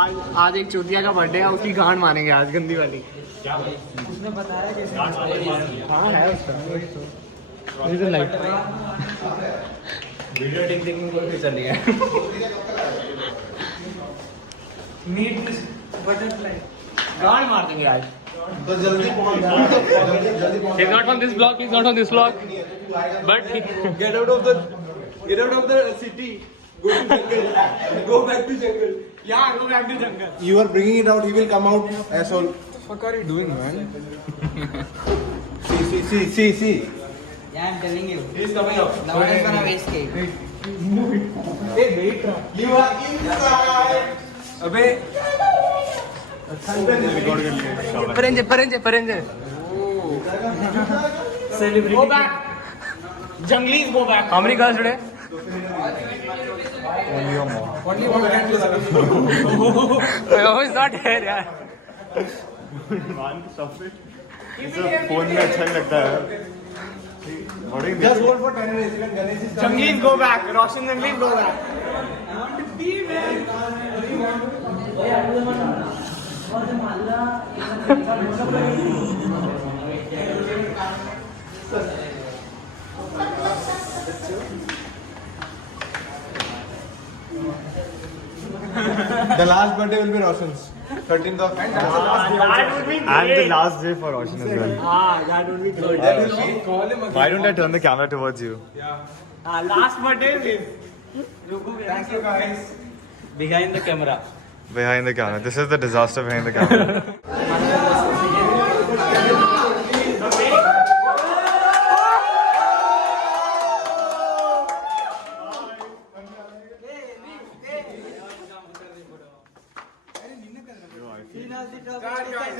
आज एक चूतिया का बर्थडे है, उसकी गांड मानेंगे आज, गंदी वाली। उसने बताया कि हाँ है उसका। वीडियो टिक टिक में चली है। मीट बटरफ्लाई गांड मार देंगे आज। तो जल्दी पहुंच जाओ, जल्दी पहुंच He's not on this vlog. He's not on this vlog. But he... get out of the city, go to jungle, go back to jungle. Yeah, go back to jungle. You are bringing it out, he will come out, asshole. What the fuck are you doing, man? see. Yeah, I'm telling you. He's coming out. No one is gonna waste cake. Hey, wait. You are inside. अबे Parenje. Celebrity. Go back. Junglies go back. How many girls today? only one can do that. Oh, he's not here, यार. Phone में अच्छा नहीं लगता है। Just hold for 10 minutes. Even Ganesh is coming. Junglies go back. Roshan Junglies go back. The last birthday will be Roshan's. 13th of That would be great. And the last day for Roshan as well. That would be good. Why don't I turn the camera towards you? Last birthday is... Thank you guys. Behind the camera. Behind the camera. This is the disaster behind the camera.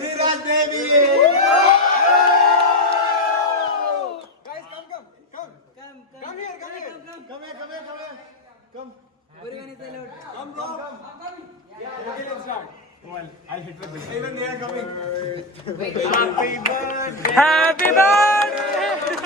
Sriraj baby. Guys, come. Come here. Come. Everyone is allowed. Come, bro. Okay, let's start. Well, I'll hit with this. Even they are coming. Happy birthday!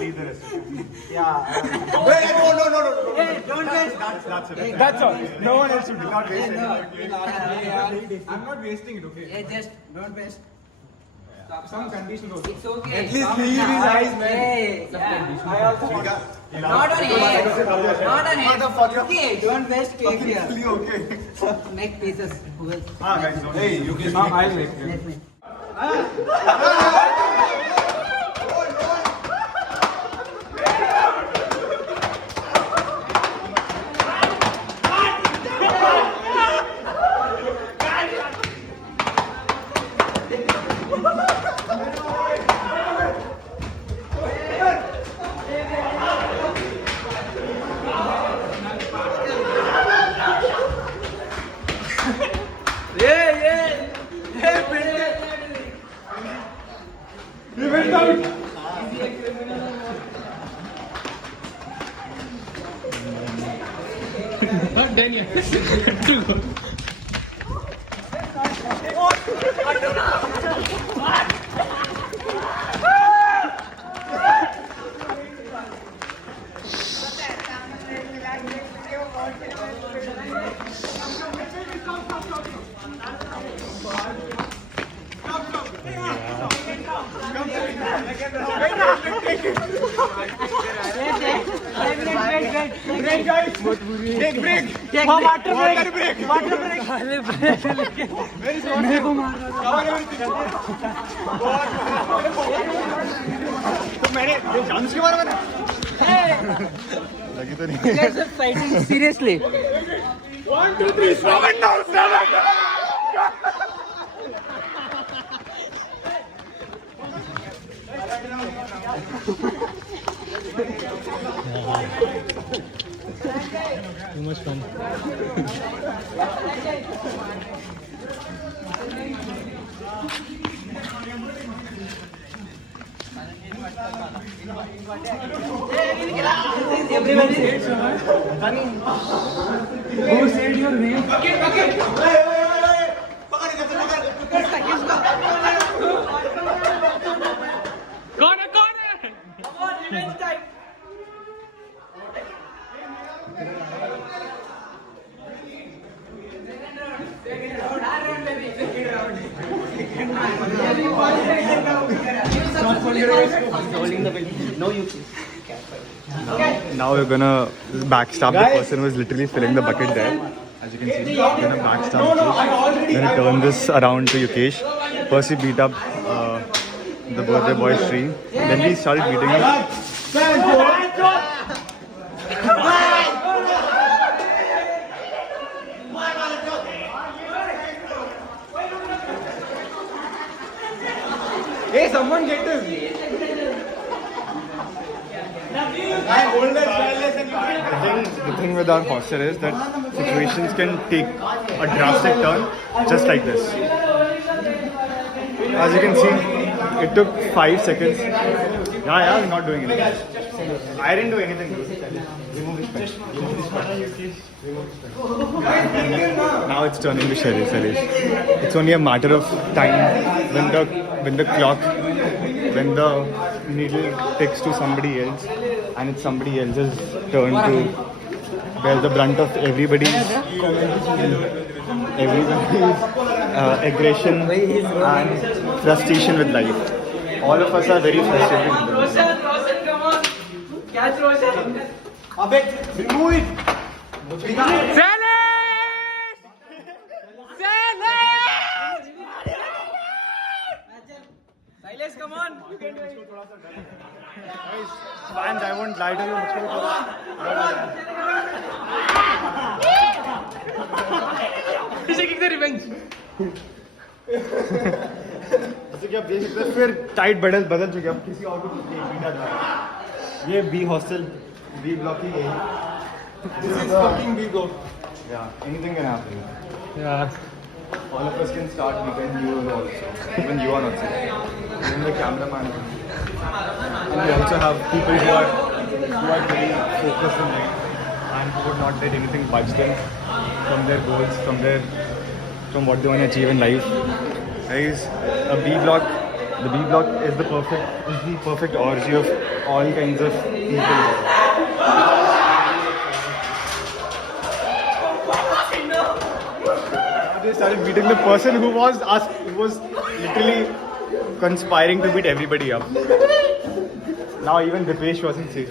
I'll eat the rest. Wait, no. Hey, don't waste. That's it. That's all. No one else should not waste it. I'm not wasting it, okay? Hey, just don't waste. Some condition also. It's okay. At least Come leave his now. eyes, man. Hey, yeah. I also Not on air. Not on air. Motherfucker. Okay, don't waste cake here. okay. Make pieces. Who else? Guys, don't. Hey, you can. I'll make it. Let me. Not done yet. लगी तो नहीं। Guys are fighting seriously. 1, 2, 3, 7 down, 7. Too much fun. Who said your name? कौन है? Now we're gonna backstab the person who is literally filling the bucket there. As you can see, we're gonna backstab Yukesh. We're gonna turn this around to Yukesh. First we beat up the birthday boy Sri. Then we started beating him. Hey, someone get him. The thing with our hostel is that situations can take a drastic turn just like this. As you can see, it took 5 seconds. Yeah, we're not doing anything. I didn't do anything. Remove his pen. Now it's turning to Shailesh. It's only a matter of time when the needle ticks to somebody else, and it's somebody else's turn to bear the brunt of everybody's aggression and frustration with life. All of us are very frustrated. Roshan, come on. Catch Roshan. Remove it. Silas, come on. You can do it. Fans, I won't lie to you. He's taking the revenge. जैसे कि आप देख सकते हैं फिर tight बदल चुके हैं अब किसी और को पीटा जा रहा है ये बी हॉस्टल बी ब्लॉक ही है This is fucking big. yeah anything can happen Yeah. all of us can start weekend you also even you are not safe even the cameraman and we also have people who are very focused in life and who would not let anything budge them from their goals from what they want to achieve in life. Guys, the B block is the perfect orgy of all kinds of people. They started beating the person who was literally conspiring to beat everybody up. Now even Dipesh wasn't safe.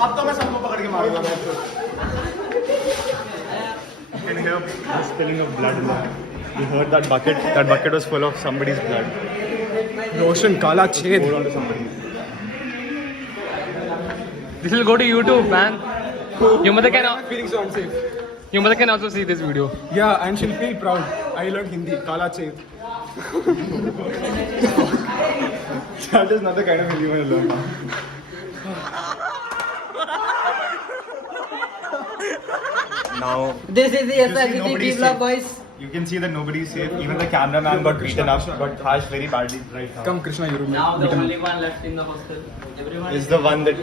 अब तो मैं सबको पकड़ के मारूंगा मैं तो. You can hear the spilling of blood in there. You heard that bucket was full of somebody's blood. Roshan काला छेद. Poured onto somebody. This will go to YouTube, man. Your mother can. Feeling so unsafe. Your mother can also see this video. Yeah, and she'll feel proud. I learned Hindi. काला छेद. That is not the kind of Hindi you want to learn. Now, This is the you see SRGT nobody's B block, safe. boys. You can see that nobody is safe. Even the cameraman got beaten up, got harsh very badly right now. Come Krishna, you room. Now the only one left in the hostel. Everyone Is the one that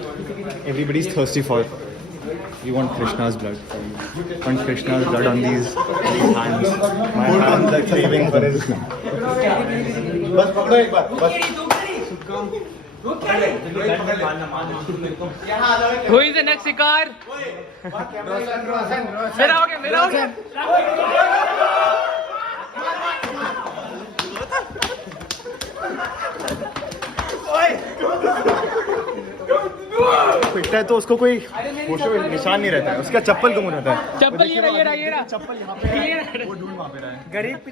everybody's thirsty for. You want Krishna's blood. You want Krishna's blood on these hands. My hands are craving for his. बस पकड़ो एक बार बस. Who is the next Sikar? मेरा हो गया. पिटता है तो उसको कोई होशो निशान नहीं रहता है. उसका चप्पल गुम रहता है. चप्पल ये रहा. चप्पल यहाँ पे वो ढूंढ वहाँ पे रहा है. गरीब की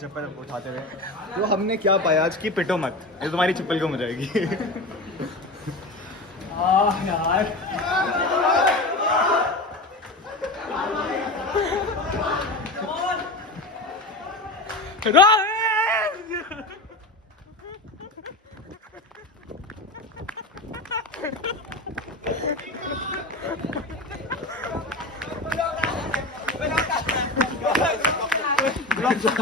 चप्पल उठाते हुए तो हमने क्या पाया आज की पिटो मत ये तुम्हारी चप्पल गुम हो जाएगी. यार. Rohit! Vlog